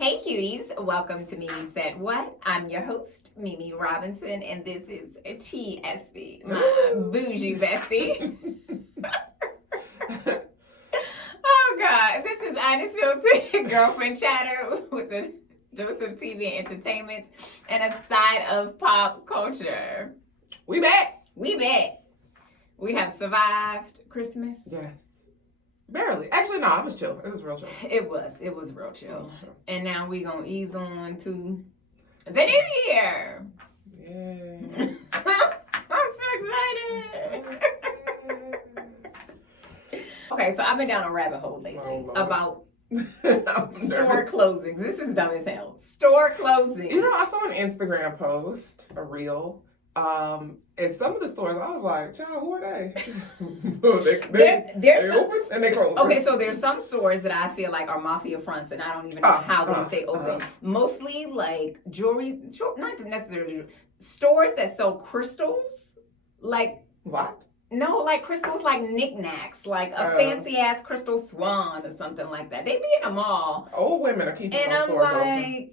Hey cuties, welcome to Mimi Said What? I'm your host, Mimi Robinson, and this is Espi, my bougie bestie. Oh God, this is unfiltered girlfriend chatter with a dose of TV and entertainment and a side of pop culture. We back. We have survived Christmas. Yes. Barely. Actually, no, it was chill. It was real chill. It was real chill. And now we gonna ease on to the new year. Yeah. I'm so excited. Okay, so I've been down a rabbit hole lately about store closings. This is dumb as hell. Store closings. You know, I saw an Instagram post, a reel. And some of the stores, I was like, child, who are they? they open and they close. Okay, so there's some stores that I feel like are mafia fronts, and I don't even know how they stay open. Mostly like jewelry, not necessarily stores that sell crystals. Like what? No, like crystals, like knickknacks, like a fancy ass crystal swan or something like that. They be in a mall. Old women are keeping those stores open. And I'm like,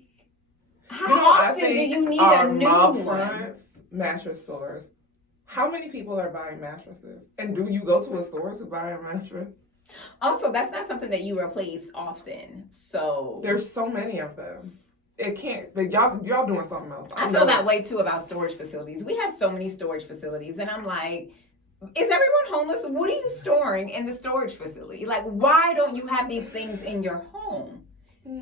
how often do you need a new one? Mattress stores. How many people are buying mattresses? And do you go to a store to buy a mattress? Also, that's not something that you replace often. So there's so many of them. It can't. Y'all doing something else. I feel that way too about storage facilities. We have so many storage facilities, and I'm like, is everyone homeless? What are you storing in the storage facility? Like, why don't you have these things in your home?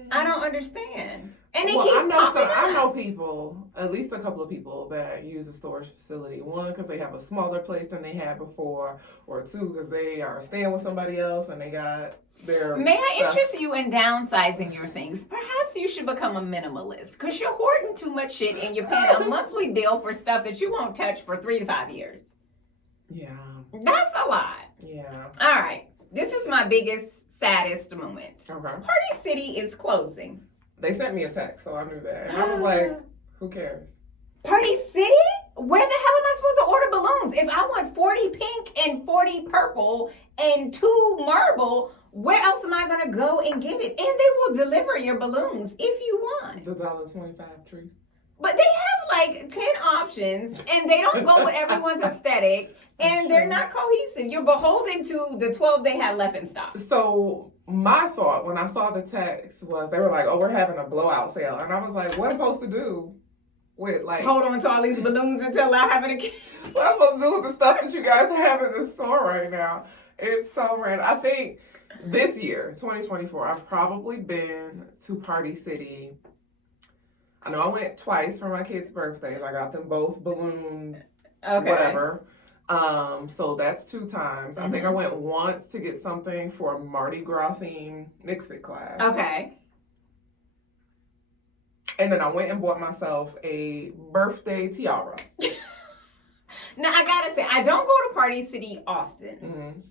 I don't understand. And I know people, at least a couple of people that use a storage facility. One, because they have a smaller place than they had before, or two, because they are staying with somebody else and they got their May I stuff. interest you in downsizing your things? Perhaps you should become a minimalist, because you're hoarding too much shit and you're paying a monthly bill for stuff that you won't touch for 3 to 5 years. Yeah. That's a lot. Yeah. All right. This is my biggest, saddest moment. Okay. Party City is closing. They sent me a text, so I knew that. And I was like, who cares? Party City? Where the hell am I supposed to order balloons? If I want 40 pink and 40 purple and 2 marble, where else am I going to go and get it? And they will deliver your balloons if you want. The $1.25 tree. But they have like 10 options, and they don't go with everyone's aesthetic, and they're not cohesive. You're beholden to the 12 they have left in stock. So my thought when I saw the text was they were like, oh, we're having a blowout sale. And I was like, what am I supposed to do with like... Hold on to all these balloons until I have it again. What am I supposed to do with the stuff that you guys have in the store right now? It's so random. I think this year, 2024, I've probably been to Party City. I know I went twice for my kids' birthdays. I got them both ballooned, whatever. So that's 2 times. I think I went once to get something for a Mardi Gras theme Knicks Fit class. Okay. And then I went and bought myself a birthday tiara. Now, I gotta say, I don't go to Party City often.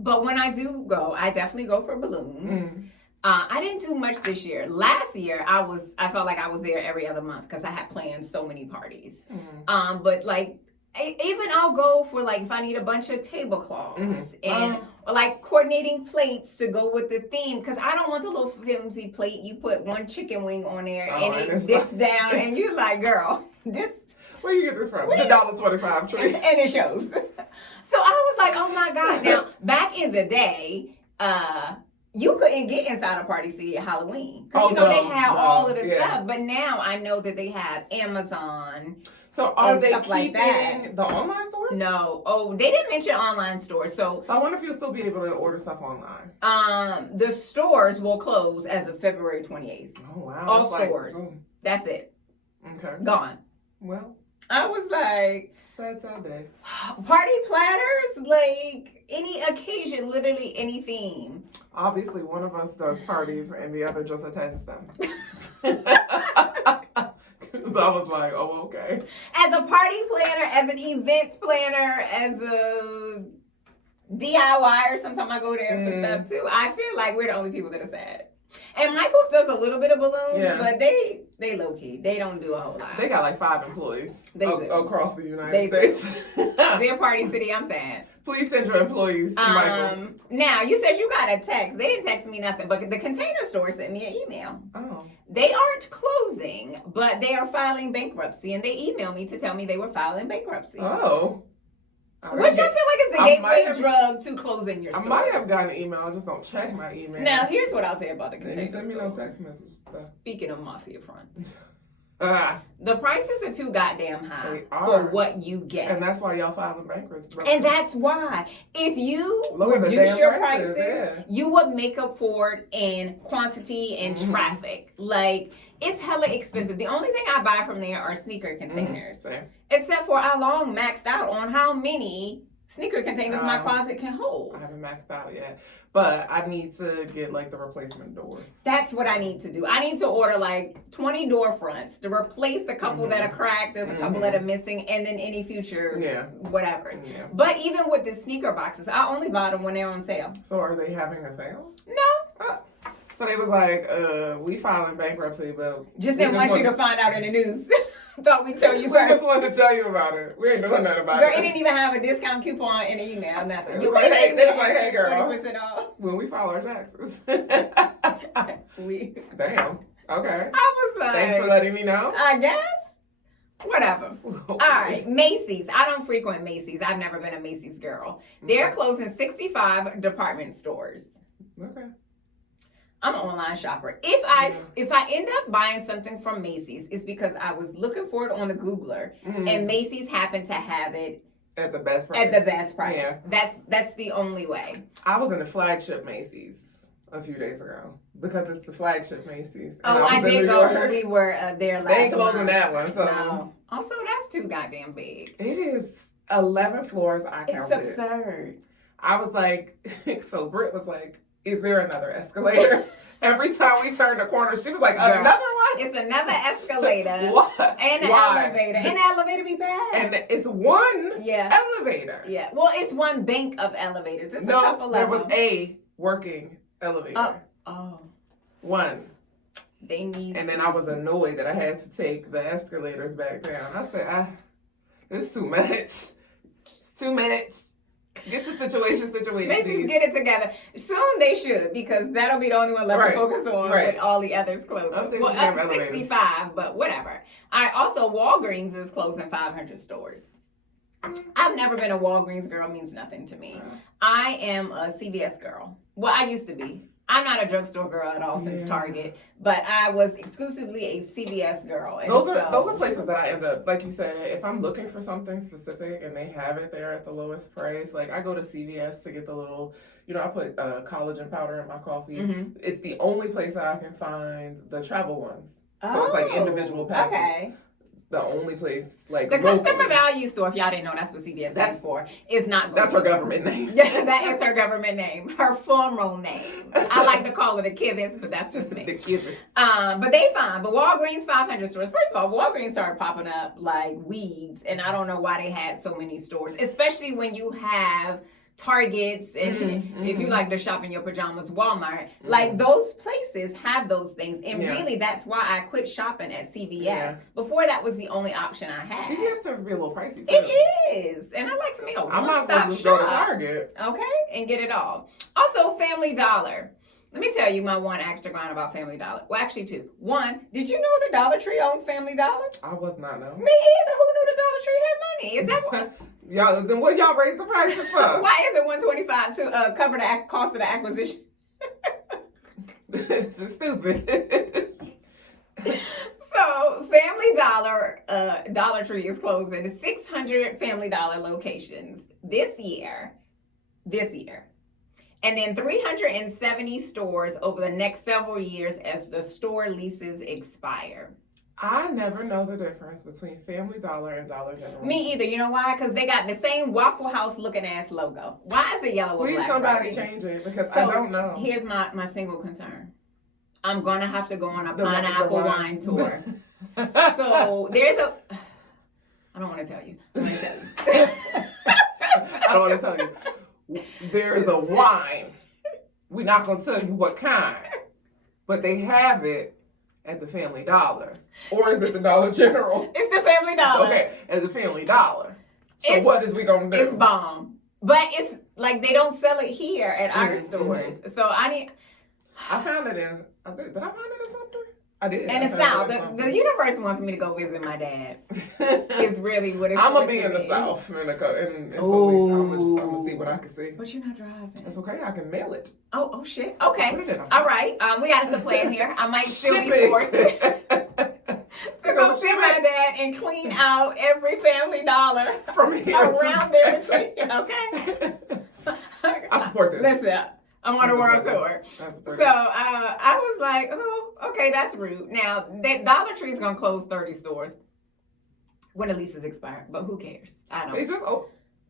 But when I do go, I definitely go for balloons. I didn't do much this year. Last year, I felt like I was there every other month because I had planned so many parties. But like, even I'll go for like if I need a bunch of tablecloths and or like coordinating plates to go with the theme, because I don't want the little flimsy plate you put 1 chicken wing on there and it dips down and you're like, girl, this. Where you get this from? The $1.25 tree. And it shows. So I was like, oh my God. Now, back in the day, you couldn't get inside a Party City at Halloween. Because they had all of the stuff. But now I know that they have Amazon. So are they keeping the online stores? No. Oh, they didn't mention online stores. So I wonder if you'll still be able to order stuff online. The stores will close as of February 28th. Oh, wow. All stores. That's it. Okay. Gone. Well. I was like... Sad day. Party platters, like any occasion, literally any theme. Obviously, one of us does parties and the other just attends them. So I was like, oh, okay. As a party planner, as an events planner, as a DIY or sometimes I go there for stuff too, I feel like we're the only people that are sad. And Michael's does a little bit of balloons, but they low key. They don't do a whole lot. They got like 5 employees across the United States. They're Party City, I'm saying. Please send your employees to Michael's. Now, you said you got a text. They didn't text me nothing, but the Container Store sent me an email. Oh. They aren't closing, but they are filing bankruptcy, and they emailed me to tell me they were filing bankruptcy. Oh. Which I feel like is the gateway drug to closing your store. I might have gotten an email. I just don't check my email. Now, here's what I'll say about the Container Store. Send me no text messages. Speaking of mafia fronts. The prices are too goddamn high for what you get. And that's why y'all filing bankruptcy. And that's why. If you reduce your prices, you would make up for it in quantity and traffic. Like, it's hella expensive. The only thing I buy from there are sneaker containers. Except for I long maxed out on how many sneaker containers my closet can hold. I haven't maxed out yet. But I need to get like the replacement doors. That's what I need to do. I need to order like 20 door fronts to replace the couple that are cracked. There's a couple that are missing, and then any future whatever. Yeah. But even with the sneaker boxes, I only buy them when they're on sale. So are they having a sale? No. So they was like, we filing bankruptcy, but just didn't want you to find out in the news. Thought we'd tell you first. We just wanted to tell you about it. We ain't doing nothing about it. It didn't even have a discount coupon in the email, nothing. You could have like, hey girl, 20% off. When we file our taxes. Damn. Okay. I was like, thanks for letting me know. I guess. Whatever. All right. Macy's. I don't frequent Macy's. I've never been a Macy's girl. They're closing 65 department stores. Okay. I'm an online shopper. If I end up buying something from Macy's, it's because I was looking for it on the Googler, and Macy's happened to have it at the best price. At the best price. Yeah. That's the only way. I was in the flagship Macy's a few days ago because it's the flagship Macy's. Oh, I did go when we were there last They ain't closing that one. So no. Also, that's too goddamn big. It is 11 floors. I counted. It's absurd. I was like, so Britt was like, is there another escalator? Every time we turned the corner, she was like, another one? It's another escalator. What? And an elevator. And the elevator be bad. And it's one elevator. Yeah. Well, it's one bank of elevators. There's a couple there of was them. a working elevator. Oh. One. They need And then I was annoyed that I had to take the escalators back down. I said, this is too much. It's too much. Get your situation situated. Macy's get it together. Soon they should, because that'll be the only one left to focus on with all the others closing. Well, up to 65, but whatever. Also, Walgreens is closing 500 stores. I've never been a Walgreens girl. Means nothing to me. I am a CVS girl. Well, I used to be. I'm not a drugstore girl at all since Target, but I was exclusively a CVS girl. And those are places that I end up, like you said, if I'm looking for something specific and they have it there at the lowest price, like I go to CVS to get the little, I put collagen powder in my coffee. Mm-hmm. It's the only place that I can find the travel ones. So it's like individual packets. Okay. The only place, like the customer value store, if y'all didn't know that's what CVS stands for, is not. That's her government name. Yeah, that is her government name. Her formal name. I like to call it a Kivvis, but that's just me. The Kivvis. But they fine. But Walgreens 500 stores. First of all, Walgreens started popping up like weeds, and I don't know why they had so many stores, especially when you have Targets and if you like to shop in your pajamas, Walmart, like those places have those things, and really that's why I quit shopping at CVS. Yeah. Before that was the only option I had. CVS tends to be a little pricey too. It is, and I like to make a one-stop shop. Go to Target, and get it all. Also, Family Dollar. Let me tell you my one extra grind about Family Dollar. Well, actually two. One, did you know the Dollar Tree owns Family Dollar? I was not knowing. Me either. Who knew the Dollar Tree had money? Is that what? Y'all, then what y'all raise the prices for? Why is it $125 to cover the cost of the acquisition? This is stupid. So, Family Dollar, Dollar Tree is closing 600 Family Dollar locations this year. And then 370 stores over the next several years as the store leases expire. I never know the difference between Family Dollar and Dollar General. Me either. You know why? Because they got the same Waffle House looking ass logo. Why is it yellow with black? Please somebody change it, because I don't know. Here's my single concern. I'm going to have to go on a pineapple wine tour. So there's a... I don't want to tell you. I'm going to tell you. I don't want to tell you. There is a wine. We're not going to tell you what kind. but they have it at the Family Dollar. Or is it the Dollar General? It's the Family Dollar. Okay, at the Family Dollar. So what is we going to do? It's bomb. But it's like they don't sell it here at our stores. So I found it in, did I find it in Sumter? I did. In the South. The universe wants me to go visit my dad. Is really what it's I'm going to be in the South in 4 weeks. I'm going to see what I can see. But you're not driving. It's okay. I can mail it. Oh shit. Okay. All right. We got to plan here. I might still be forced to go see my dad and clean out every Family Dollar from here around there between. Okay. I support this. Listen, I'm on a world tour. So I was like, oh, okay, that's rude. Now, that Dollar Tree's going to close 30 stores when the leases expire, but who cares? I don't.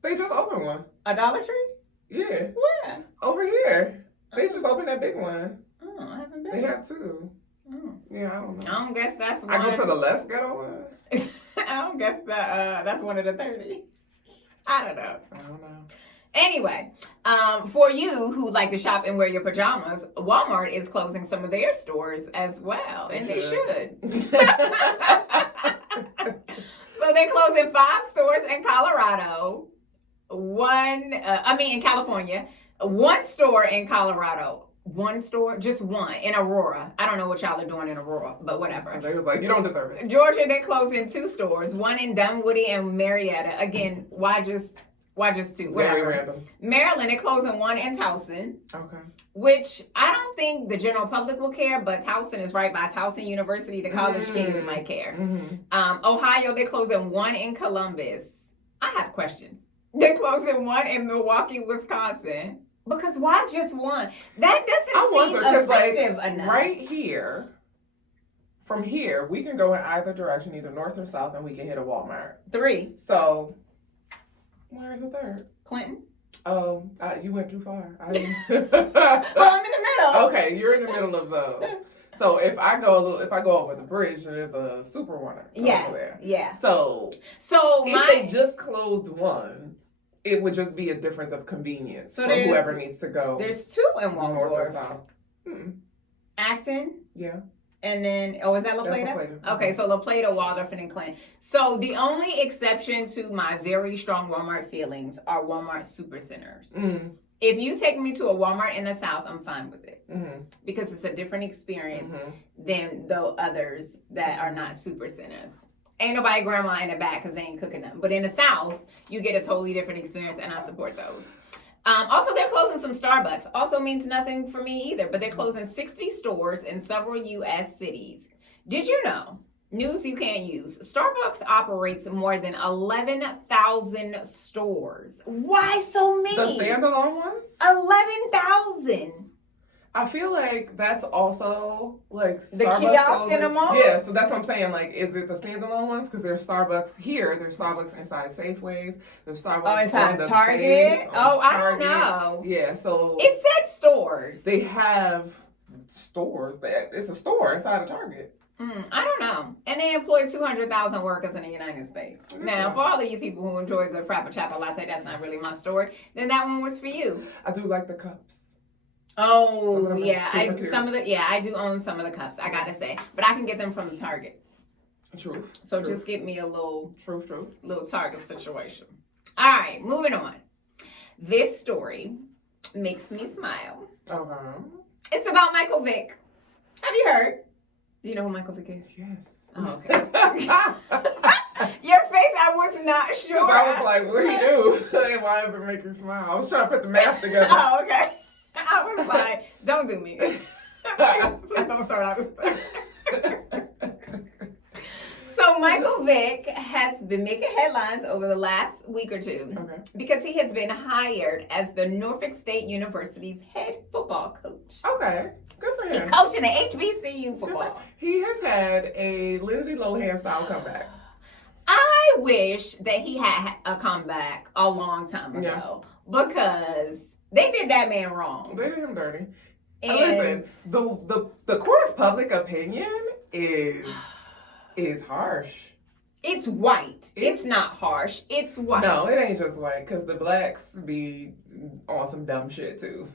They just opened one. A Dollar Tree? Yeah. Where? Over here. They just opened that big one. Oh, I haven't been. They have two. Oh. Yeah, I don't know. I don't guess that's one. I go to the less ghetto one. I don't guess that's one of the 30. I don't know. know. Anyway, for you who like to shop and wear your pajamas, Walmart is closing some of their stores as well, and they should. So they're closing 5 stores in Colorado, in California, 1 store in Colorado. 1 store, just 1 in Aurora. I don't know what y'all are doing in Aurora, but whatever. They was like, you don't deserve it. Georgia, they're closing 2 stores, 1 in Dunwoody and Marietta. Again, why just 2? Whatever. Very random. Maryland, they're closing 1 in Towson. Okay. Which I don't think the general public will care, but Towson is right by Towson University. The college kids might care. Mm-hmm. Ohio, they're closing 1 in Columbus. I have questions. They're closing 1 in Milwaukee, Wisconsin. Because why just 1? That doesn't seem effective enough. Right here, from here, we can go in either direction, either north or south, and we can hit a Walmart. 3. So, where's the 3rd? Clinton. Oh, you went too far. Well, I'm in the middle. Okay, you're in the middle of those. So if I go over the bridge, there's a Super Warner over there. Yeah. So if they just closed 1, it would just be a difference of convenience for whoever needs to go. There's 2 in north or Waldorf. south. Acton. Yeah. And then, is that La Plata? That's La Plata. Okay, so La Plata, Waldorf, and Clinton. So the only exception to my very strong Walmart feelings are Walmart supercenters. Mm. If you take me to a Walmart in the South, I'm fine with it. Mm-hmm. Because it's a different experience than the others that are not supercenters. Ain't nobody grandma in the back because they ain't cooking them. But in the South, you get a totally different experience, and I support those. Also, they're closing some Starbucks. Also means nothing for me either, but they're closing 60 stores in several U.S. cities. Did you know, news you can't use, Starbucks operates more than 11,000 stores. Why so many? The standalone ones? 11,000. I feel like that's also like the Starbucks kiosk in the mall? Yeah, so that's what I'm saying. Like, is it the standalone ones? Because there's Starbucks here. There's Starbucks inside Safeways. There's Starbucks inside on the Target? base, I don't know. Yeah, so it said stores. They have stores. It's a store inside a Target. I don't know. And they employ 200,000 workers in the United States. Mm-hmm. Now, for all of you people who enjoy a good Frappuccino latte, that's not really my story. Then that one was for you. I do like the cups. Oh, yeah. I do own some of the cups, I gotta say. But I can get them from the Target. Truth. So just get me a little little Target situation. All right, moving on. This story makes me smile. Okay. It's about Michael Vick. Have you heard? Do you know who Michael Vick is? Yes. Oh, okay. Your face, I was not sure. I was like, what do you do? And why does it make you smile? I was trying to put the math together. Oh, okay. I was like, don't do me. Please don't start out this. So Michael Vick has been making headlines over the last week or 2 because he has been hired as the Norfolk State University's head football coach. Okay, good for him. He's coaching the HBCU football. He has had a Lindsay Lohan style comeback. I wish that he had a comeback a long time ago because they did that man wrong. They did him dirty. And listen, the court of public opinion is harsh. It's white. It's not harsh. It's white. No, it ain't just white, because the blacks be on some dumb shit too.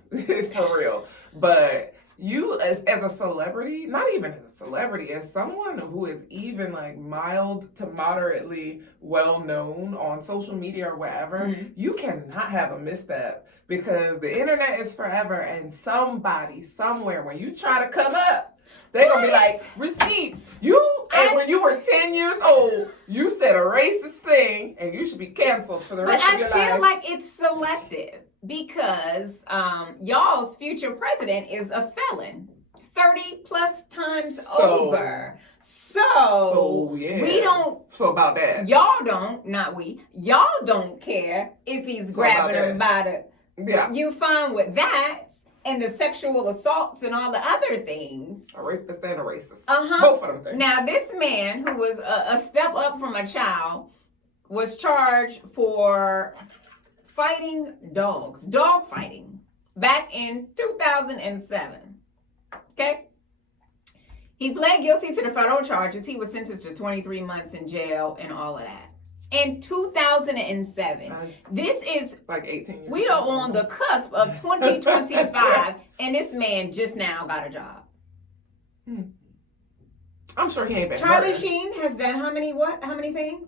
For real. But you as a celebrity, not even as a celebrity, as someone who is even like mild to moderately well known on social media or wherever, you cannot have a misstep because the internet is forever, and somebody somewhere when you try to come up, they're gonna be like, receipts. And when you were 10 years old, you said a racist thing, and you should be canceled for the rest of your life. But I feel like it's selective because y'all's future president is a felon 30 plus times over. So yeah. We don't. So about that. Y'all don't, not we. Y'all don't care if he's grabbing her by the. Yeah. You fine with that. And the sexual assaults and all the other things. A rapist and a racist. Both of them things. Now, this man, who was a step up from a child, was charged for fighting dogs, dog fighting, back in 2007. Okay? He pled guilty to the federal charges. He was sentenced to 23 months in jail and all of that. In 2007. This is like 18 years. We are on the cusp of 2025, and this man just now got a job. I'm sure he ain't been. Charlie Sheen has done how many things?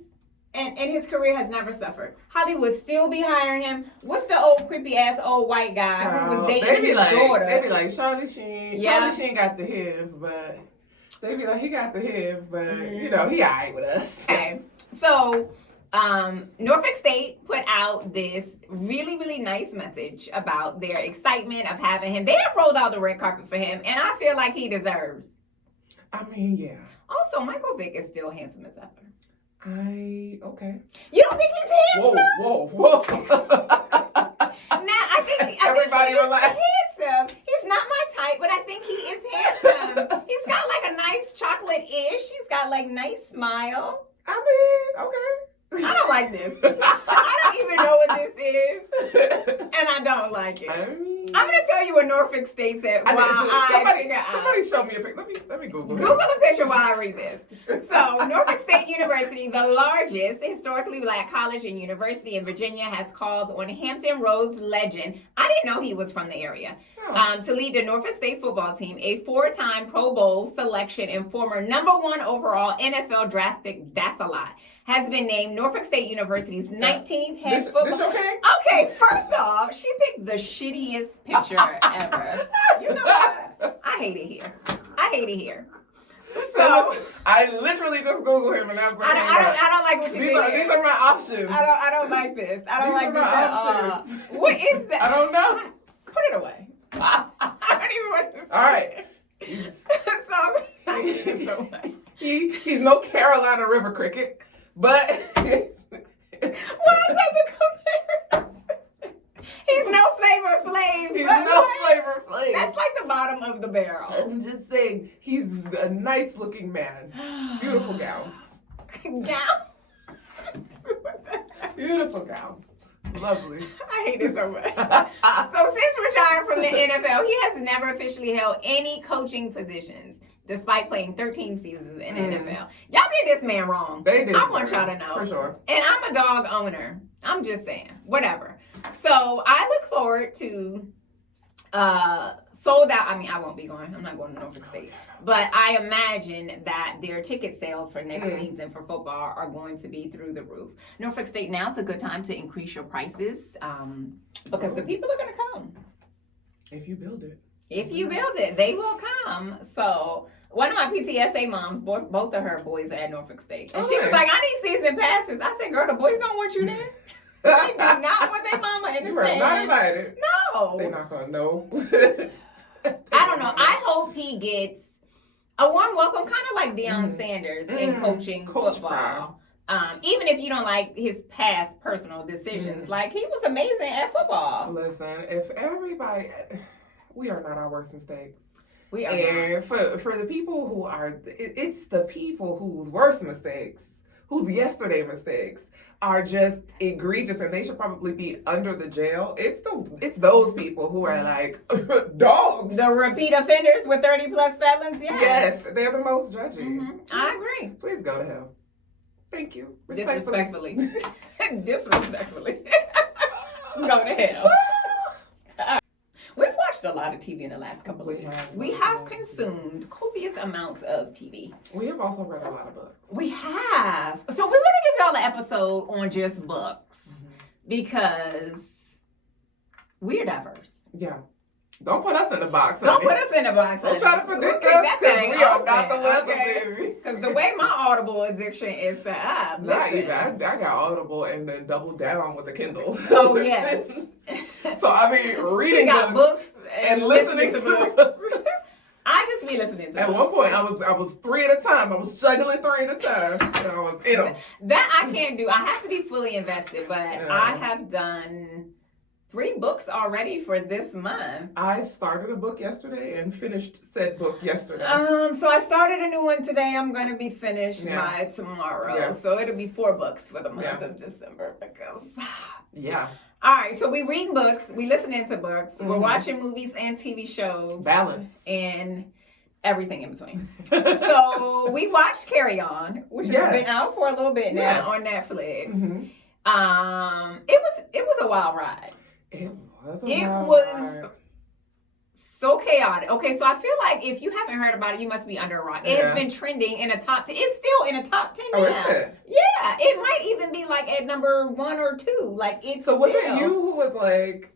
And his career has never suffered. Hollywood still be hiring him. What's the old creepy ass old white guy who was dating his daughter? They be like, Charlie Sheen. Yeah. Charlie Sheen got the HIV, but they be like, he got the HIV, but you know, he all right with us. Okay. So Norfolk State put out this really, really nice message about their excitement of having him. They have rolled out the red carpet for him, and I feel like he deserves. I mean, yeah. Also, Michael Vick is still handsome as ever. Okay. You don't think he's handsome? Whoa. Now, I think everybody relax. Handsome. He's not my type, but I think he is handsome. He's got like a nice chocolate-ish. He's got like nice smile. I mean, okay. I don't like this. I don't even know what this is, and I don't like it. I'm going to tell you what Norfolk State said. Somebody show me a picture. Let me Google it. Google a picture while I read this. So, Norfolk State University, the largest historically black college and university in Virginia, has called on Hampton Roads legend. I didn't know he was from the area. To lead the Norfolk State football team, a 4-time Pro Bowl selection and former #1 overall NFL draft pick. That's a lot. Has been named Norfolk State University's 19th head football. This okay? Okay, first off, she picked the shittiest picture ever. You know what? I hate it here. So I literally just Googled him and I was like, I don't like what you did. These are my options. I don't like this. I don't like this at all. What is that? I don't know. Put it away. I don't even want to say. All right. So I hate it so much. He's no Carolina River cricket. But what is that the comparison? He's no Flavor Flav. He's no Flavor Flav. That's like the bottom of the barrel. I'm just saying, he's a nice looking man. Beautiful gowns. Beautiful gowns. Lovely. I hate it so much. So since retiring from the NFL, he has never officially held any coaching positions, despite playing 13 seasons in the NFL. Y'all did this man wrong. They did. I want y'all to know. For sure. And I'm a dog owner. I'm just saying. Whatever. So I look forward to sold out. I mean, I won't be going. I'm not going to Norfolk State. But I imagine that their ticket sales for next season for football are going to be through the roof. Norfolk State, now's a good time to increase your prices because the people are going to come. If you build it. If you build it, they will come. So one of my PTSA moms, both of her boys are at Norfolk State. And she was like, I need season passes. I said, girl, the boys don't want you there. They do not want their mama in the You are not invited. No. They're not going to know. I don't know. I hope he gets a warm welcome, kind of like Deion Sanders in coaching football. Even if you don't like his past personal decisions, like he was amazing at football. Listen, if everybody, we are not our worst mistakes. We are and not. For the people who are, it's the people whose worst mistakes, whose yesterday mistakes are just egregious and they should probably be under the jail. It's those people who are like dogs. The repeat offenders with 30 plus felons, Yes, they're the most judgy. I agree. Please go to hell. Thank you. Disrespectfully. Disrespectfully. Go to hell. We've watched watched a lot of TV in the last couple of years. We have consumed copious amounts of TV. We have also read a lot of books. We have. So we're going to give y'all an episode on just books because we're diverse. Yeah. Don't put us in the box. Don't put us in the box. Don't try to forget us, that thing. We are not the weather, baby. Because the way my Audible addiction is set up. Not even. I got Audible and then doubled down with the Kindle. Oh, yes. So, I mean, reading books and listening to books. I just be listening to At one point, I was 3 at a time. I was juggling 3 at a time. And I was in them. That I can't do. I have to be fully invested, but I have done 3 books already for this month. I started a book yesterday and finished said book yesterday. So I started a new one today. I'm going to be finished by tomorrow. Yeah. So it'll be 4 books for the month of December because... Yeah. All right, so we reading books, we listening to books, we're watching movies and TV shows. Balance. And everything in between. So we watched Carry On, which has been out for a little bit now on Netflix. It was a wild ride. It was ride. So chaotic. Okay, so I feel like if you haven't heard about it, you must be under a rock. It has been trending in a top 10. It's still in a top 10 now. Oh, is it? Yeah, it might even be like at number 1 or 2. Like it's So was it you who was like,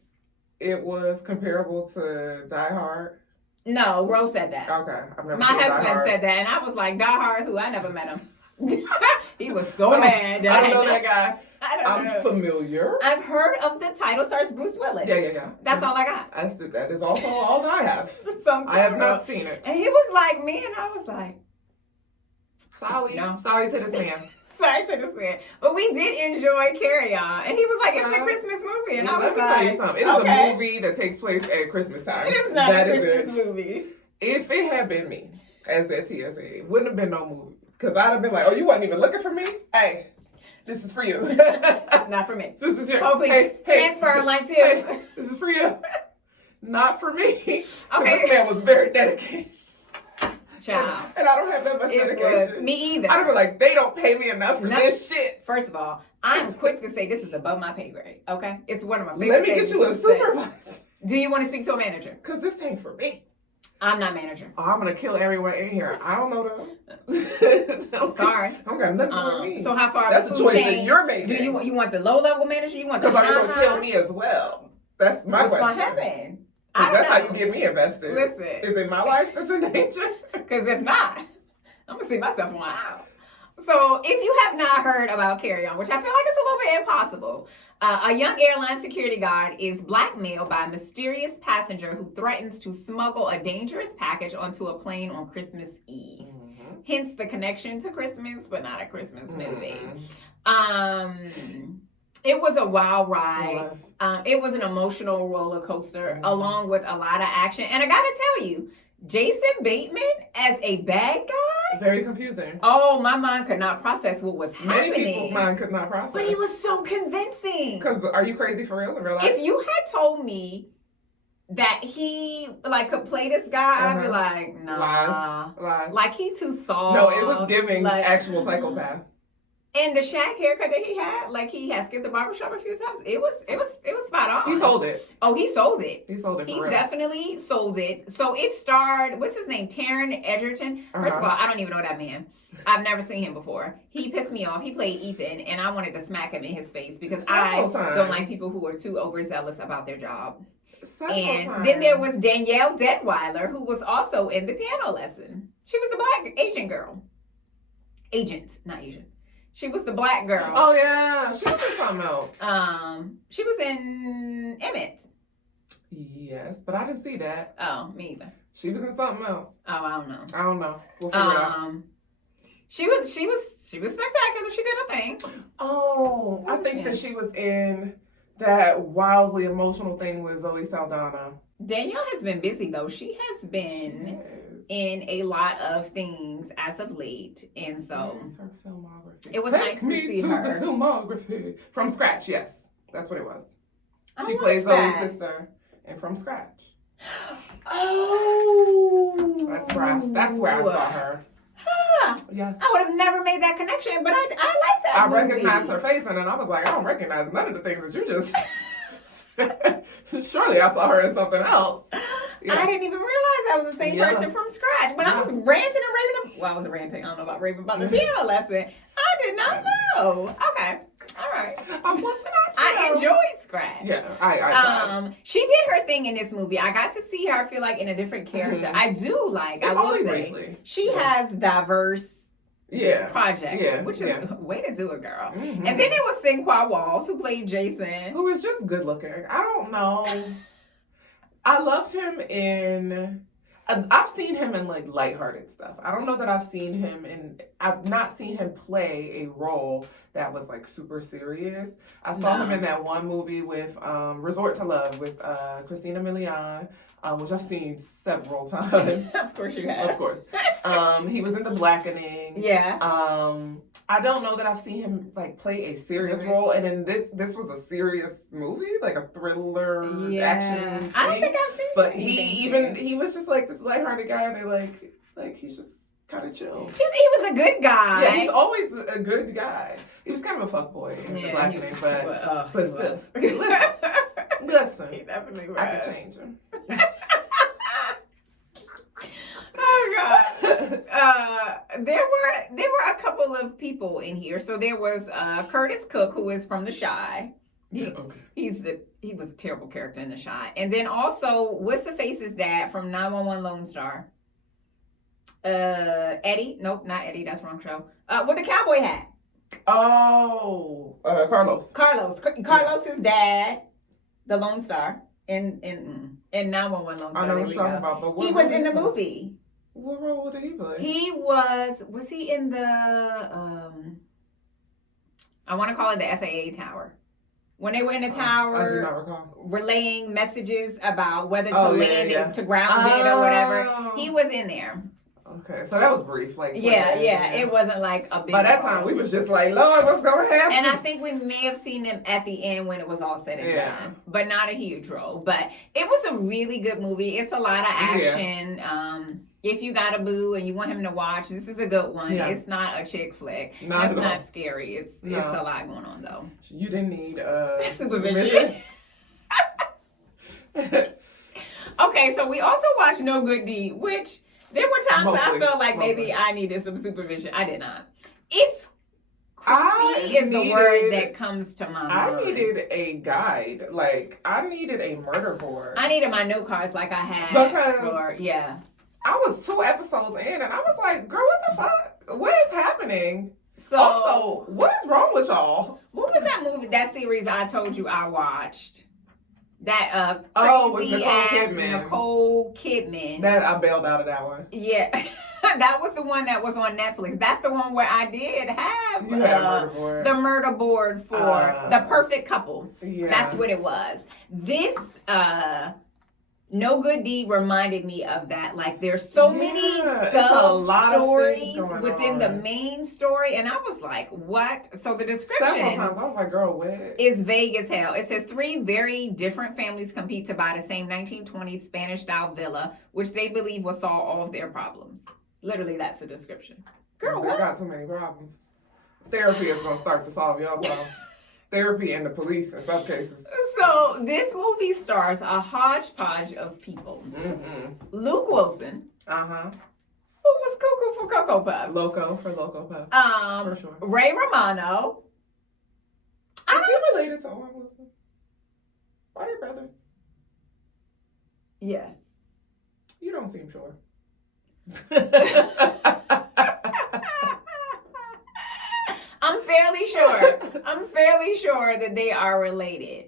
it was comparable to Die Hard? No, Rose said that. Okay, I've never My seen Die husband Hard. said that, and I was like, Die Hard who? I never met him. He was so mad. I don't know that guy. I'm familiar. I've heard of the title. Stars Bruce Willis. Yeah. That's all I got. That is also all that I have. I have not seen it. And he was like me, and I was like, sorry to this man. Sorry to this man. But we did enjoy Carry On. And he was like, it's a Christmas movie. And I was let me tell you something. It is a movie that takes place at Christmas time. It is not a Christmas movie. If it had been me as that TSA, it wouldn't have been no movie. Because I'd have been like, oh, you wasn't even looking for me? Hey, this is for you. It's not for me. This is your... Oh, please. Hey, transfer line 2. Hey, this is for you. Not for me. Okay. This man was very dedicated. Child. And I don't have that much dedication. Me either. I'd be like, they don't pay me enough for this shit. First of all, I'm quick to say this is above my pay grade, okay? It's one of my favorite Let me get you a supervisor. Do you want to speak to a manager? Because this ain't for me. I'm not manager. Oh, I'm going to kill everyone in here. I don't know them. I'm sorry. I don't got nothing to me. So how far that's the choice that you're making. Do you want the low-level manager? You want the because are you going to kill me as well? That's my question. What's going to happen? That's how you get me invested. Listen. Is it my life that's in danger? Because if not, I'm going to see myself on out. So if you have not heard about Carry On, which I feel like it's a little bit impossible, a young airline security guard is blackmailed by a mysterious passenger who threatens to smuggle a dangerous package onto a plane on Christmas Eve. Hence the connection to Christmas, but not a Christmas movie. It was a wild ride. It was an emotional roller coaster along with a lot of action. And I got to tell you, Jason Bateman as a bad guy? Very confusing. Oh, my mind could not process what was happening. Many people's mind could not process. But he was so convincing. Because are you crazy for real in real life? If you had told me that he could play this guy, I'd be like, nah. Lies. Like he too soft. No, it was giving actual psychopath. And the shag haircut that he had, like he had skipped the barbershop a few times, it was spot on. He sold it. Oh, he sold it. He sold it for He real. Definitely sold it. So it starred, what's his name? Taron Egerton. First of all, I don't even know that man. I've never seen him before. He pissed me off. He played Ethan, and I wanted to smack him in his face because I don't like people who are too overzealous about their job. Then there was Danielle Detweiler, who was also in The Piano Lesson. She was the black Asian girl. Agent, not Asian. She was the black girl. Oh yeah, she was in something else. She was in Emmett. Yes, but I didn't see that. Oh, me either. She was in something else. Oh, I don't know. I don't know. We'll figure it out. She was spectacular. She did her thing. Oh, I think that she was in that wildly emotional thing with Zoe Saldana. Danielle has been busy though. She has been in a lot of things as of late, and so her filmography. It was nice to see her. The filmography from scratch. Yes, that's what it was. She I plays that. Zoe's sister, and from scratch. Oh, that's where I saw her. Huh. Yes. I would have never made that connection, but I like that. I movie. recognized her face, and then I was like, I don't recognize none of the things that you just Surely I saw her in something else. Yeah. I didn't even realize I was the same person from scratch. But I was ranting and raving. Well, I was ranting. I don't know about raving about the piano lesson. I did not know. Okay. All right. I enjoyed Scratch. Yeah, I she did her thing in this movie. I got to see her, I feel like, in a different character. Mm-hmm. I do like, I will say, briefly. She has diverse projects, which is a way to do it, girl. Mm-hmm. And then there was Sinqua Walls, who played Jason. Who is just good looking. I don't know. I loved him in... I've seen him in like lighthearted stuff. I don't know that I've not seen him play a role that was like super serious. I saw him in that one movie with Resort to Love with Christina Milian, which I've seen several times. Of course you have. Of course. He was in The Blackening. Yeah. I don't know that I've seen him like play a serious role, and then this was a serious movie, like a thriller action thing. I don't think I've seen. But he was just like this lighthearted guy. They like he's just kind of chill. He was a good guy. Yeah, he's always a good guy. He was kind of a fuckboy in The Blackening, but still, listen, he definitely was. I could change him. Oh God! There were a couple of people in here. So there was Curtis Cook, who is from The Chi. He was a terrible character in The Chi. And then also, what's the face's dad from 911 Lone Star? Eddie? Nope, not Eddie. That's the wrong show. With the cowboy hat. Oh, Carlos. Carlos's dad, the Lone Star in 911 Lone Star. I know what you're talking about, but he was in the movie. What role did he play? He was he in the, I want to call it the FAA tower. When they were in the tower, I do not recall. Relaying messages about whether to land it, to ground it or whatever. He was in there. Okay, so that was brief. Like it wasn't like a big. By that time, we was just like, Lord, what's going to happen? And I think we may have seen him at the end when it was all said and done, but not a huge role. But it was a really good movie. It's a lot of action. Yeah. If you got a boo and you want him to watch, this is a good one. Yeah. It's not a chick flick. It's not scary. It's a lot going on though. You didn't need supervision. Okay, so we also watched No Good Deed, which there were times I felt like maybe I needed some supervision. I did not. It's creepy is the word that comes to my mind. I needed a guide. Like, I needed a murder board. I needed my note cards like I had. Because I was 2 episodes in and I was like, girl, what the fuck? What is happening? So, also, what is wrong with y'all? What was that movie, that series I told you I watched? That crazy ass Nicole Kidman. That I bailed out of that one. Yeah. That was the one that was on Netflix. That's the one where I did have the murder board for The Perfect Couple. Yeah. That's what it was. This No Good Deed reminded me of that. Like, there's so many sub-stories within the main story. And I was like, what? So the description several times I was like, girl, what? Is vague as hell. It says 3 very different families compete to buy the same 1920s Spanish-style villa, which they believe will solve all of their problems. Literally, that's the description. Girl, I got too many problems. Therapy is going to start to solve your problems. Therapy and the police in some cases. So this movie stars a hodgepodge of people. Mm-hmm. Luke Wilson. Uh-huh. Who was Cuckoo for Cocoa Puffs. Loco for Loco Puffs. For sure. Ray Romano. Is he related to Owen Wilson? Are they brothers? Yes. You don't seem sure. I'm fairly sure that they are related.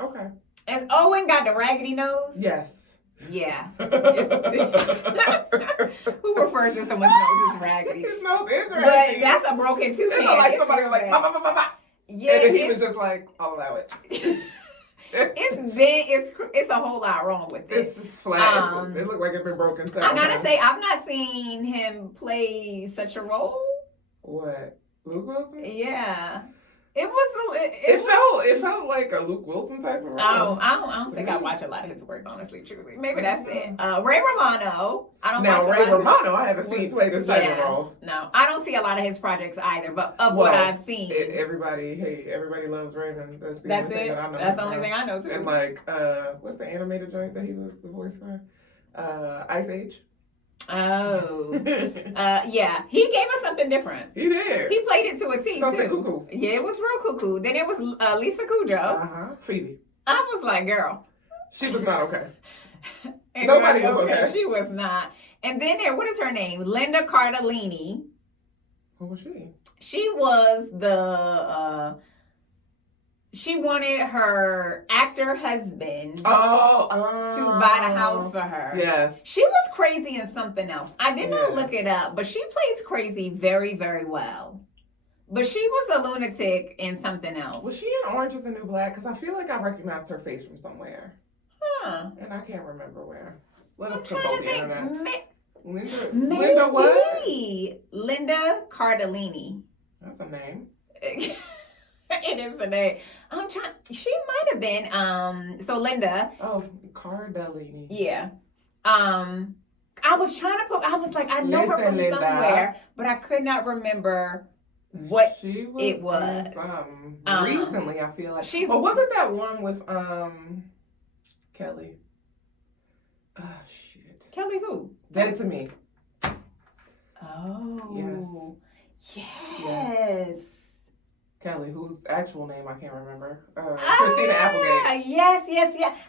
Okay. Has Owen got the raggedy nose? Yes. Yeah. Who refers to someone's nose as raggedy? His nose is raggedy. But that's a broken tooth. It's like somebody was like, bah, bah, bah, bah, bah. Yeah, and then he was just like, I'll allow it. It's a whole lot wrong with this. This is flat. It looked like it's been broken several times. I gotta say, I've not seen him play such a role. What? Luke Wilson? Yeah. It felt like a Luke Wilson type of role. Oh, I don't think I watch a lot of his work, honestly, truly. Maybe that's it. Ray Romano. I don't watch Ray Romano, I haven't seen play this type of role. No, I don't see a lot of his projects either, but what I've seen. Everybody loves Raymond. That's the only thing that I know. That's the only thing I know too. And what's the animated joint that he was the voice for? Ice Age. Oh, yeah. He gave us something different. He did. He played it to a T something too. Cuckoo. Yeah, it was real cuckoo. Then it was Lisa Kudrow. Phoebe. I was like, girl. She was not okay. Nobody was okay. She was not. And then what is her name? Linda Cardellini. Who was she? She was she wanted her actor husband to buy the house for her. Yes. She was crazy in something else. I did not look it up, but she plays crazy very, very well. But she was a lunatic in something else. Was she in Orange is the New Black? Because I feel like I recognized her face from somewhere. Huh. And I can't remember where. Let us consult the internet. Linda what? Linda Cardellini. That's a name. It is a name. She might have been, so Linda. Oh, Cardellini. Yeah. I was trying to I was like, I know her from Linda. Somewhere, but I could not remember what it was. Recently, I feel like. Wasn't that one with, Kelly? Oh, shit. Kelly who? Dead to Me. Oh. Yes. Kelly, whose actual name I can't remember. Christina Applegate. Yes.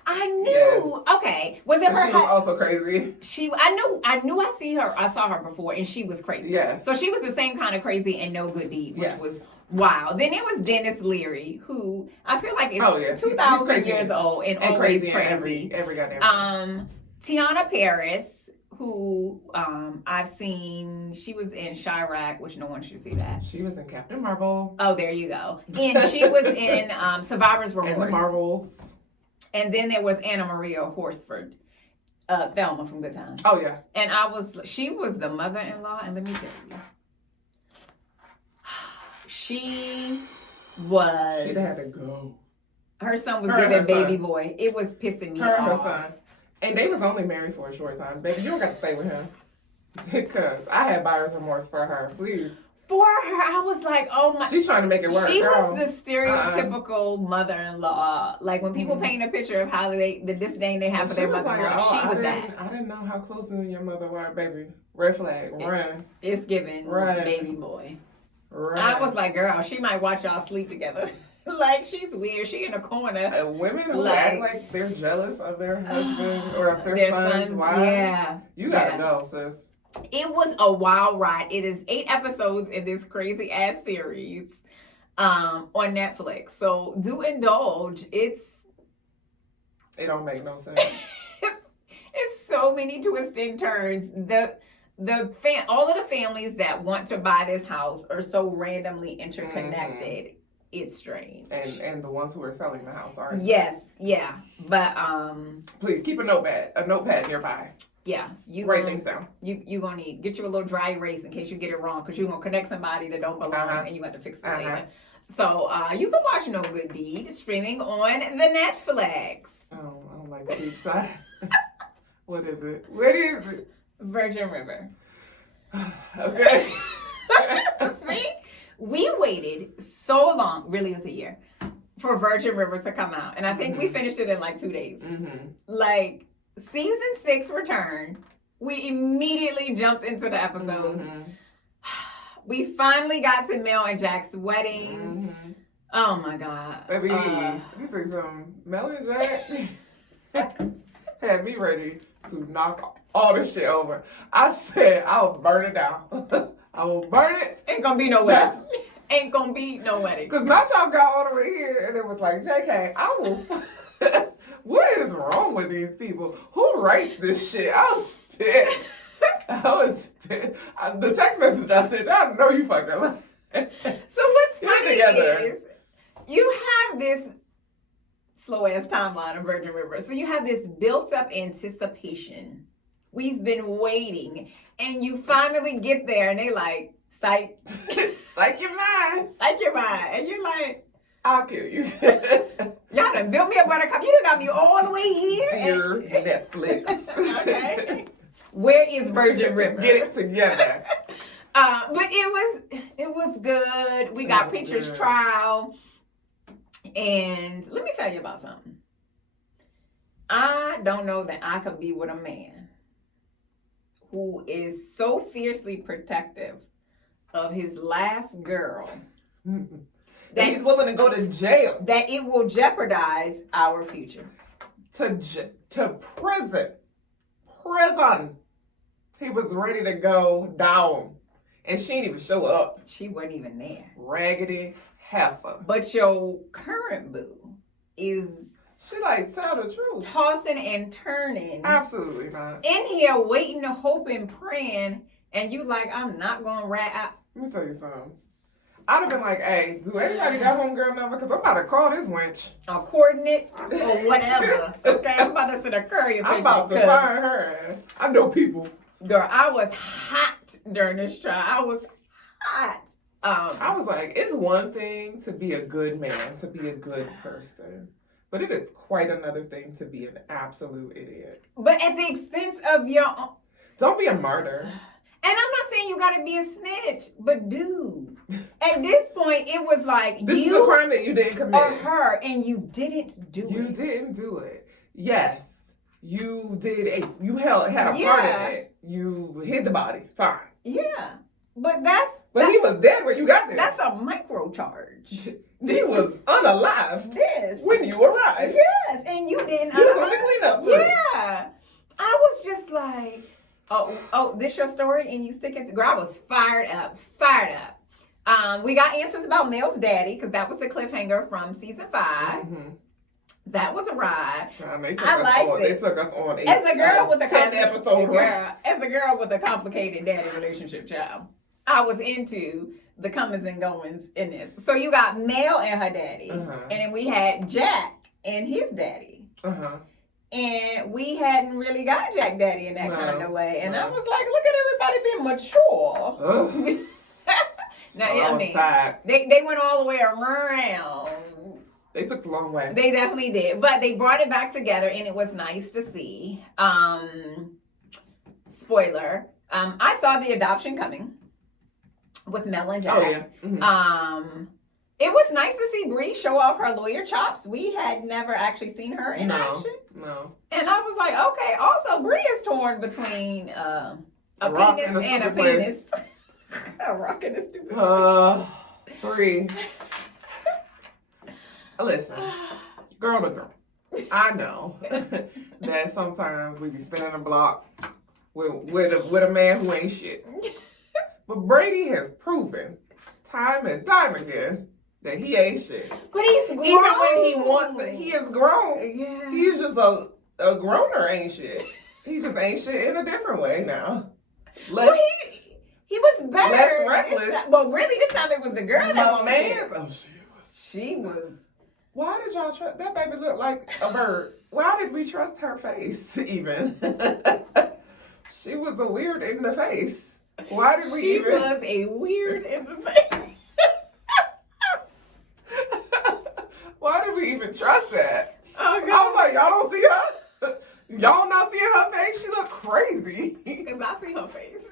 I knew. Yes. Okay. Was it her? She was also crazy. I saw her before, and she was crazy. Yes. So she was the same kind of crazy and No Good Deed, which was wow. Then it was Dennis Leary, who I feel like is 2,000 years old and always crazy. Every goddamn. Tiana Paris, who I've seen, she was in Chirac, which no one should see that. She was in Captain Marvel. Oh, there you go. And she was in Survivor's Remorse. And the Marvels. And then there was Anna Maria Horsford, Thelma from Good Times. Oh, yeah. And she was the mother-in-law, and let me tell you, she'd have had to go. Her son was giving baby boy. It was pissing me off. Her son. And they was only married for a short time. Baby, you don't got to stay with him. Because I had buyer's remorse for her. Please. For her, I was like, oh my. She's trying to make it work. She was the stereotypical mother-in-law. Like when people paint a picture of how the disdain they have for their mother-in-law, she was that. I didn't know how close you and your mother were, baby. Red flag, run. It's giving baby boy. Run. I was like, girl, she might watch y'all sleep together. Like, she's weird. She in a corner. And women who act like they're jealous of their husband or of their son's wives. Yeah. You gotta go, sis. It was a wild ride. It is 8 episodes in this crazy ass series on Netflix. So do indulge. It don't make no sense. It's so many twisting turns. All of the families that want to buy this house are so randomly interconnected. Mm-hmm. It's strange. And the ones who are selling the house are. Yes, yeah. But please keep a notepad nearby. Yeah. Write things down. You gonna get you a little dry erase in case you get it wrong, because you're gonna connect somebody that don't belong and you have to fix it later. So you can watch No Good Deed streaming on the Netflix. Oh, I don't like the deep side. What is it? What is it? Virgin River. Okay. See? We waited so long, really it was a year, for Virgin River to come out. And I think we finished it in like 2 days. Mm-hmm. Like, season 6 returned. We immediately jumped into the episodes. Mm-hmm. We finally got to Mel and Jack's wedding. Mm-hmm. Oh my God. Baby, you took some Mel and Jack. Had me ready to knock all this shit over. I said, I'll burn it down. I will burn it. Ain't gonna be no wedding. Ain't gonna be no wedding. Because my child got all the way here and it was like, JK, I will. What is wrong with these people? Who writes this shit? I was pissed. The text message I sent, I know you fucking lying. So what's funny is you have this slow ass timeline of Virgin River. So you have this built up anticipation. We've been waiting. And you finally get there and they like, Psych. Psych your mind. Psych your mind. And you're like, I'll kill you. y'all done built me a buttercup. You done got me all the way here. Dear Netflix. Okay. Where is Virgin River? Get it together. But it was good. We got Preacher's Trial. And let me tell you about something. I don't know that I could be with a man who is so fiercely protective of his last girl that he's willing to go to jail. That it will jeopardize our future. To prison. Prison. He was ready to go down. And she didn't even show up. She wasn't even there. Raggedy heifer. But your current boo is... She like, tell the truth. Tossing and turning. Absolutely not. In here waiting, hoping, praying. And you like, I'm not going to rat out. Let me tell you something. I'd have been like, hey, do anybody got homegirl number? Because I'm about to call this wench. A coordinate or whatever. Okay, I'm about to send a courier picture. I'm about to find her. I know people. Girl, I was hot during this trial. I was hot. I was like, it's one thing to be a good man, to be a good person. But it is quite another thing to be an absolute idiot. But at the expense of your own... Don't be a martyr. And I'm not saying you gotta be a snitch, but dude, at this point, it was like this is a crime that you didn't commit. Or her, and you didn't do it. You didn't do it. Yes, you did. You had a part in it. You hid the body. Fine. Yeah, but he was dead when you got there. That's a micro charge. He was unalive. Yes. When you arrived. Yes, and you didn't. He was on the cleanup. Yeah, I was just like. Oh, this your story and you stick it to... Girl, I was fired up. We got answers about Mel's daddy because that was the cliffhanger from season 5. Mm-hmm. That was a ride. I liked it. They took us on as a girl with a 10-episode ride. As a girl with a complicated daddy relationship, child, I was into the comings and goings in this. So you got Mel and her daddy, and then we had Jack and his daddy. And we hadn't really got Jack Daddy in that kind of way. And I was like, look at everybody being mature. Now, I mean, they went all the way around. They took the long way. They definitely did. But they brought it back together, and it was nice to see. Spoiler. I saw the adoption coming with Mel and Jack. Oh, yeah. Mm-hmm. It was nice to see Bree show off her lawyer chops. We had never actually seen her in action. No. And I was like, okay, also Bree is torn between a penis and a penis. A rock and a stupid Bree. Listen, girl to girl. I know that sometimes we be spinning a block with a man who ain't shit. But Brady has proven time and time again that he ain't shit. But he's grown. Even when he wants to, he is grown. Yeah. He's just a grown-er ain't shit. He just ain't shit in a different way now. He was better. Less reckless. Well, really, this time it was the girl that was She was. Why did y'all trust? That baby looked like a bird. Why did we trust her face even? She was a weird in the face. Why did we She was a weird in the face. Why did we even trust that? Oh, God. I was like, y'all don't see her? Y'all not seeing her face? She look crazy. Because I see her face.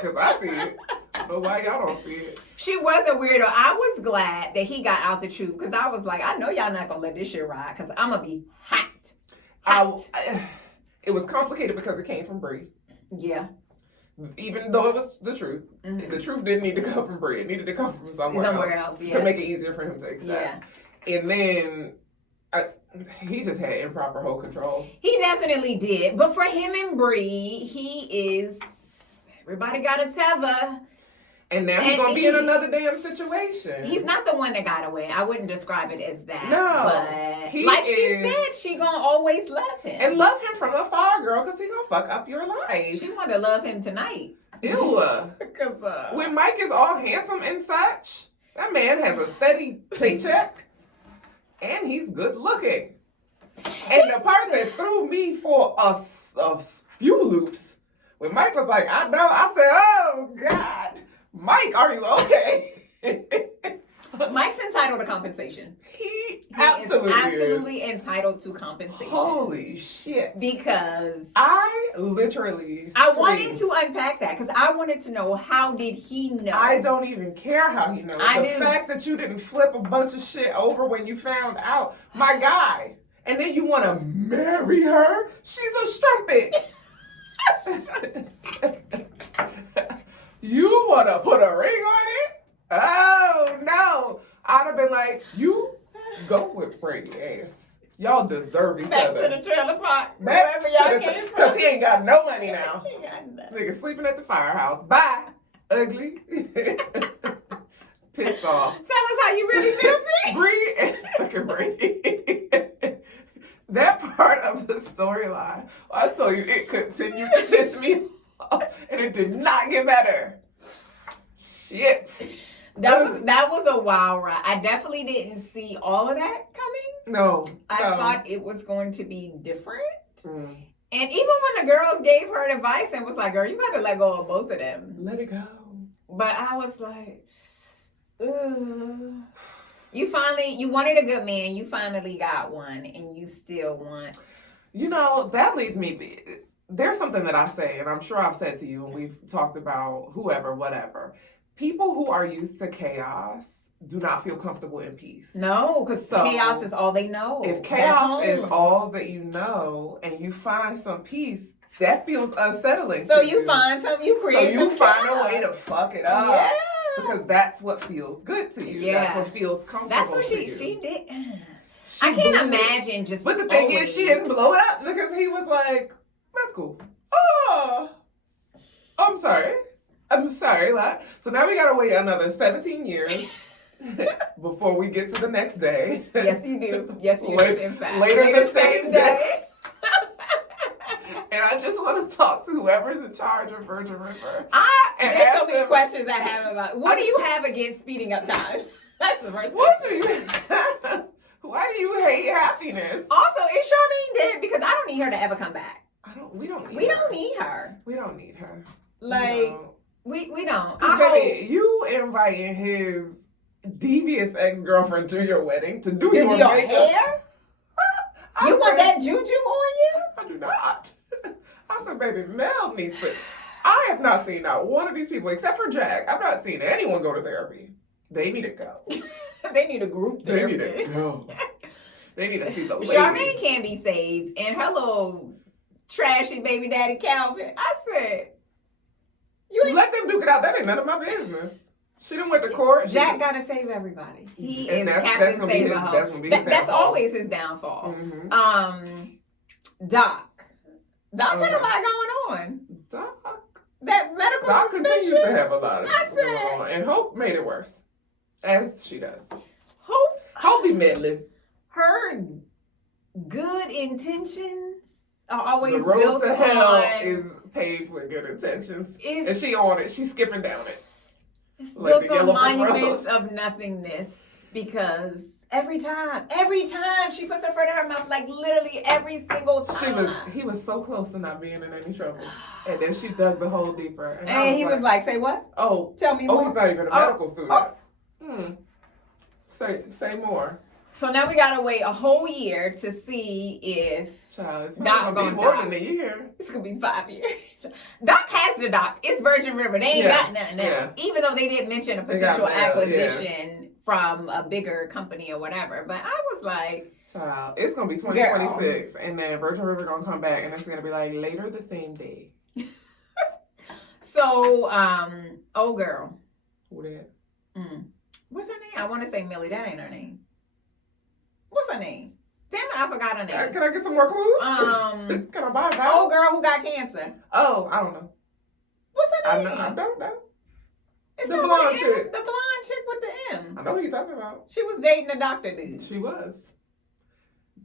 Because I see it. But why y'all don't see it? She was a weirdo. I was glad that he got out the truth because I was like, I know y'all not going to let this shit ride because I'm going to be hot. It was complicated because it came from Bree. Yeah. Even though it was the truth. Mm-hmm. The truth didn't need to come from Bree. It needed to come from somewhere else yeah. To make it easier for him to accept. Yeah. And then he just had improper hold control. He definitely did. But for him and Bree, he is... Everybody got a tether. And now he's going to be in another damn situation. He's not the one that got away. I wouldn't describe it as that. No. But she said, she going to always love him. And love him from afar, girl, because he going to fuck up your life. She wanted to love him tonight. Ew. Because when Mike is all handsome and such, that man has a steady paycheck. And he's good looking. And the part that threw me for a few loops, when Mike was like, I know, I said, oh, God. Mike, are you okay? Mike's entitled to compensation. He Is absolutely entitled to compensation. Holy shit. Because I literally I wanted to unpack that because I wanted to know, how did he know? I don't even care how he knows. The fact that you didn't flip a bunch of shit over when you found out, my guy, and then you want to marry her? She's a strumpet. You want to put a ring on it? Oh, no. I'd have been like, you go with Brady ass. Y'all deserve each other. Back to the trailer park. Back wherever y'all came from. Because he ain't got no money now. He got nothing. Nigga sleeping at the firehouse. Bye. Ugly. Pissed off. Tell us how you really feel, T. Bree and fucking Brady. That part of the storyline, I tell you, it continued to piss me off, and it did not get better. Shit. That was a wild ride. I definitely didn't see all of that coming. No. I thought it was going to be different. And even when the girls gave her advice and was like, girl, you gotta let go of both of them. Let it go. But I was like, ugh. You wanted a good man, you finally got one, and you still want. You know, that leads me, there's something that I say, and I'm sure I've said to you, and we've talked about whoever, whatever. People who are used to chaos do not feel comfortable in peace. No, because chaos is all they know. If chaos is all that you know, and you find some peace, that feels unsettling. So you find something, you create. So you find a way to fuck it up. Yeah. Because that's what feels good to you. Yeah. That's what feels comfortable. That's what she did. I can't imagine just. But the thing is, she didn't blow it up because he was like, "That's cool." Oh, I'm sorry. What? So now we gotta wait another 17 years before we get to the next day. Yes, you do. Yes, you do. In fact, later the same day. And I just want to talk to whoever's in charge of Virgin River. There's so many questions I have about. What do you have against speeding up time? That's the first question. Why do you hate happiness? Also, is Charmaine dead? Because I don't need her to ever come back. We don't need her. We don't need her. Like, we don't. Baby, you inviting his devious ex-girlfriend to your wedding to do your makeup. Hair? You want that juju on you? I do not. I said, baby, Mel needs to. I have not seen not one of these people, except for Jack. I've not seen anyone go to therapy. They need to go. They need a group therapy. They need to go. They need to see the lady. Charmaine can't be saved. And her little trashy baby daddy Calvin. I said, let them duke it out. That ain't none of my business. She done went to court. Jack gotta save everybody. He is Captain Save a Hoe. That's always his downfall. Mm-hmm. Doc had a lot going on. Doc. That medical Doc suspension. continues to have a lot of going on. And Hope made it worse. As she does. Hope be meddling. Her good intentions are always the road built to hell on, is paved with good intentions. And she on it. She's skipping down it. It's built on monuments of nothingness, because every time she puts her foot in her mouth, like literally every single time. He was so close to not being in any trouble. And then she dug the hole deeper. And he was like, say what? Oh. Tell me more. Oh, he's not even a medical student. Say more. So now we gotta wait a whole year to see if it's gonna be more than a year. It's gonna be 5 years. Doc has the doc. It's Virgin River. They ain't got nothing else. Even though they didn't mention a potential acquisition from a bigger company or whatever. But I was like, child, it's gonna be 2026, and then Virgin River gonna come back, and it's gonna be like later the same day. So, old girl. Who that? What's her name? I want to say Millie. That ain't her name. What's her name? Damn it, I forgot her name. Can I get some more clues? Can I buy a bottle? Old girl who got cancer. Oh, I don't know. What's her name? I don't know. It's the blonde chick. The blonde chick with the M. I know who you're talking about. She was dating the doctor dude. She was.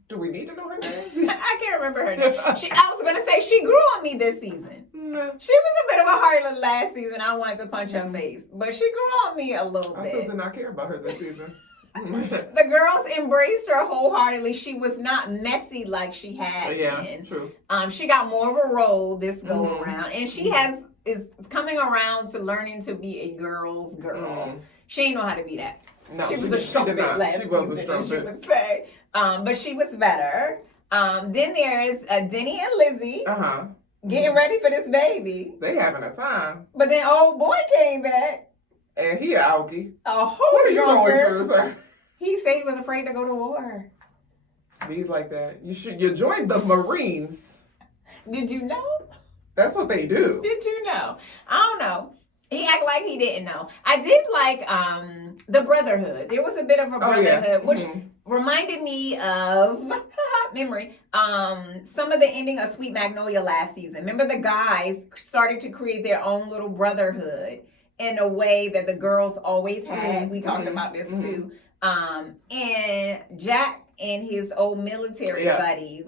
Do we need to know her name? I can't remember her name. I was going to say, she grew on me this season. No. She was a bit of a harlot last season. I wanted to punch her face. But she grew on me a little bit. I still did not care about her this season. The girls embraced her wholeheartedly. She was not messy like she had been. True. She got more of a role this go around. And she has is coming around to learning to be a girl's girl. She ain't know how to be that. No, she was a strumpet last She was a season, strumpet. she would say. But she was better. Then there's Denny and Lizzie getting ready for this baby. They having a time. But then old boy came back. And he Aoki. A whole What are you going through, sir? He said he was afraid to go to war. He's like that. You joined the Marines. Did you know? That's what they do. Did you know? I don't know. He acted like he didn't know. I did like the Brotherhood. There was a bit of a Brotherhood, which reminded me of memory. Some of the ending of Sweet Magnolia last season. Remember the guys started to create their own little brotherhood in a way that the girls always had. We talked about this too. And Jack and his old military buddies.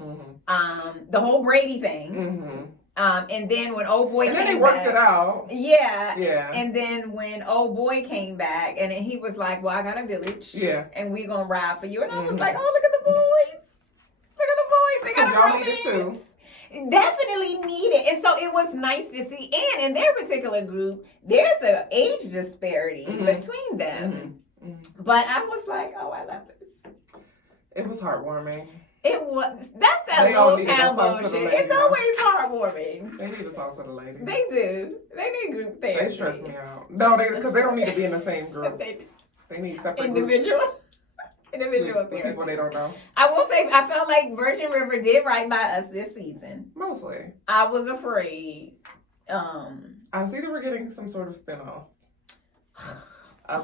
The whole Brady thing. And then when old boy came back. And then they worked it out. Yeah. And then when old boy came back, and then he was like, well, I got a village. Yeah. And we gonna ride for you. And I was like, oh, look at the boys. Look at the boys. They got a y'all need it too. Definitely needed. And so it was nice to see. And in their particular group, there's an age disparity between them. But I was like, oh, I love this. It was heartwarming. It was. That's that little town bullshit. It's always heartwarming. They need to talk to the lady. They do. They need group therapy. They stress me out. No, because they don't need to be in the same group. They need separate individual therapy. therapy. People they don't know. I will say, I felt like Virgin River did right by us this season. Mostly. I was afraid. I see that we're getting some sort of spinoff.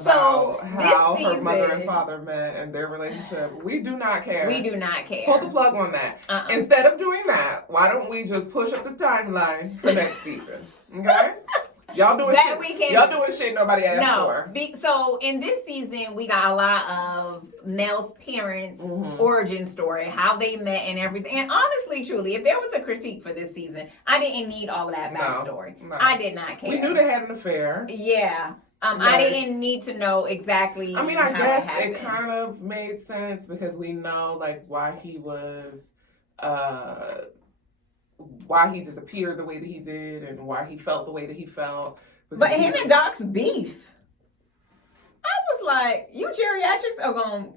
So how this season, her mother and father met and their relationship. We do not care. We do not care. Pull the plug on that. Instead of doing that, why don't we just push up the timeline for next season? Okay? Y'all doing shit. Y'all doing shit nobody asked for. So in this season, we got a lot of Mel's parents' origin story, how they met and everything. And honestly, truly, if there was a critique for this season, I didn't need all of that backstory. No. I did not care. We knew they had an affair. Yeah. I didn't need to know exactly. I mean, I guess it kind of made sense because we know like why he was, why he disappeared the way that he did, and why he felt the way that he felt. But him and Doc's beef, I was like, you geriatrics are gonna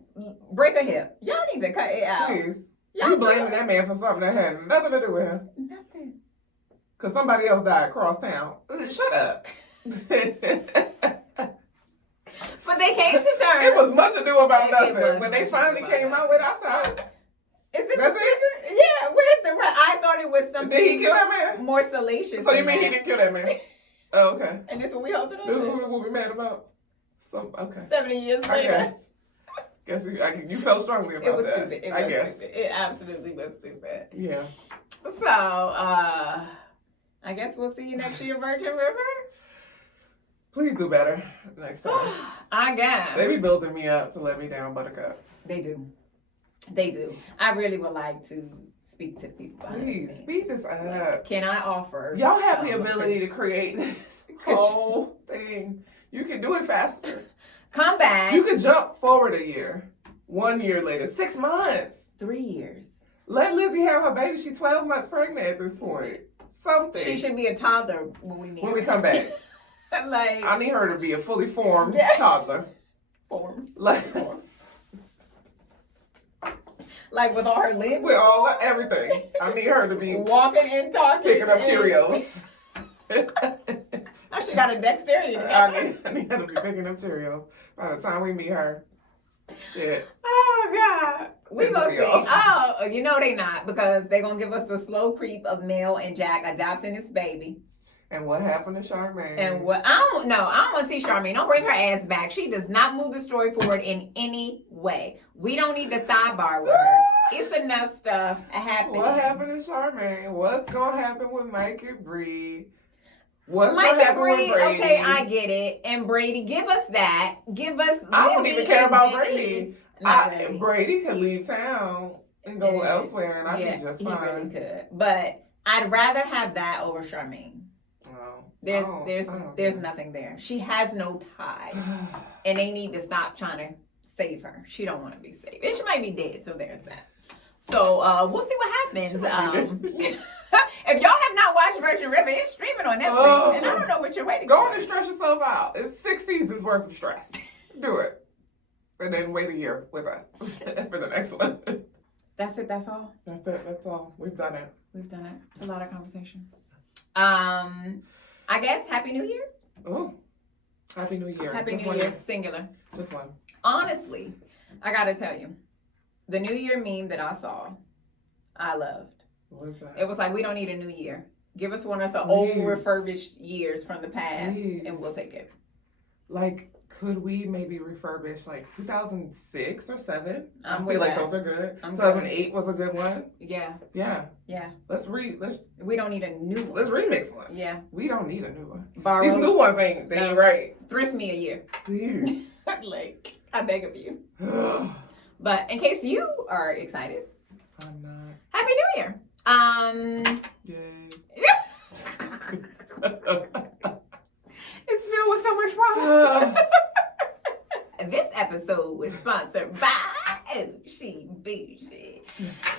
break a hip. Y'all need to cut it out. Please, you blaming that man for something that had nothing to do with him. Nothing. Cause somebody else died across town. Shut up. But they came to terms. It was much ado about nothing. When they finally came out with us, is this a secret? Yeah, where's the I thought it was something. Did he kill that man? More salacious. So you mean he didn't kill that man? Oh, okay. And this is what we holding on to? This is what we mad about? Okay. 70 years later. Guess you felt strongly about that. It was stupid. It was stupid. It absolutely was stupid. Yeah. So, I guess we'll see you next year, Virgin River. Please do better next time. I guess. They be building me up to let me down, Buttercup. They do. They do. I really would like to speak to the people. Please, speed this up. Can I offer? Y'all have the ability to create this whole thing. You can do it faster. Come back. You could jump forward a year. 1 year later. 6 months. 3 years. Let Lizzie have her baby. She's 12 months pregnant at this point. Something. She should be a toddler when we come back. Like, I need her to be a fully formed toddler. Like with all her limbs? With everything. I need her to be walking and talking. Picking up Cheerios. Now she got a dexterity. I need her to be picking up Cheerios by the time we meet her. Shit. Oh, God. We gonna see. Oh, you know they not, because they gonna give us the slow creep of Mel and Jack adopting this baby. And what happened to Charmaine? And what I don't want to see Charmaine. Don't bring her ass back. She does not move the story forward in any way. We don't need to sidebar with her. It's enough stuff happening. What happened to Charmaine? What's gonna happen with Mike and Bree? What's Mike gonna happen and Bree, with Brady? okay, I get it. And Brady, give us that. Give us. I don't even care about Brady. Brady. Brady could leave town and go elsewhere, and I'd be just fine. He really could. But I'd rather have that over Charmaine. There's nothing there. She has no tie, and they need to stop trying to save her. She don't want to be saved, and she might be dead. So there's that. So we'll see what happens. If y'all have not watched Virgin River, it's streaming on Netflix, and I don't know what you're waiting Go for. on and stress yourself out. It's 6 seasons worth of stress. Do it. And then wait a year with us for the next one. That's it. That's all. That's it. That's all. We've done it. We've done it. It's a lot of conversation. I guess Happy New Year's. Oh, Happy New Year. Happy Just New one Year. Singular. Just one. Honestly, I gotta tell you, the New Year meme that I saw, I loved. What is that? It was like, we don't need a new year. Give us one of the old refurbished years from the past, Please. and we'll take it. Like, could we maybe refurbish like 2006 or 7? I'm I with feel like that. those are good. I'm 2008 was a good one. Yeah. Yeah. Yeah. Let's We don't need a new one. let's remix one. Yeah. We don't need a new one. Borrow. These new ones ain't right. Thrift me a year. Please. Like, I beg of you. I'm But in case you are excited, not. Happy New Year. Yay. It's filled with so much promise. This episode was sponsored by Oshie Bougie.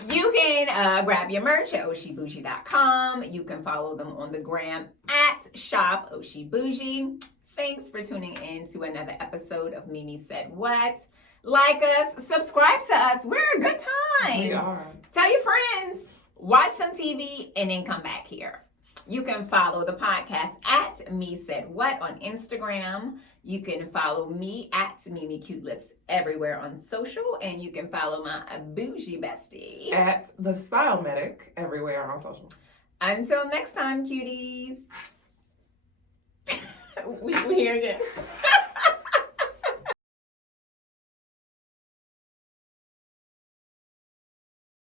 You can grab your merch at oshiebougie.com. You can follow them on the gram at Shop Oshie Bougie. Thanks for tuning in to another episode of Mimi Said What. Like us, subscribe to us. We're a good time. We are. Tell your friends, watch some TV, and then come back here. You can follow the podcast at Me Said What on Instagram. You can follow me at Mimi Cute Lips everywhere on social. And you can follow my bougie bestie At the Style Medic everywhere on social. Until next time, cuties. we here again.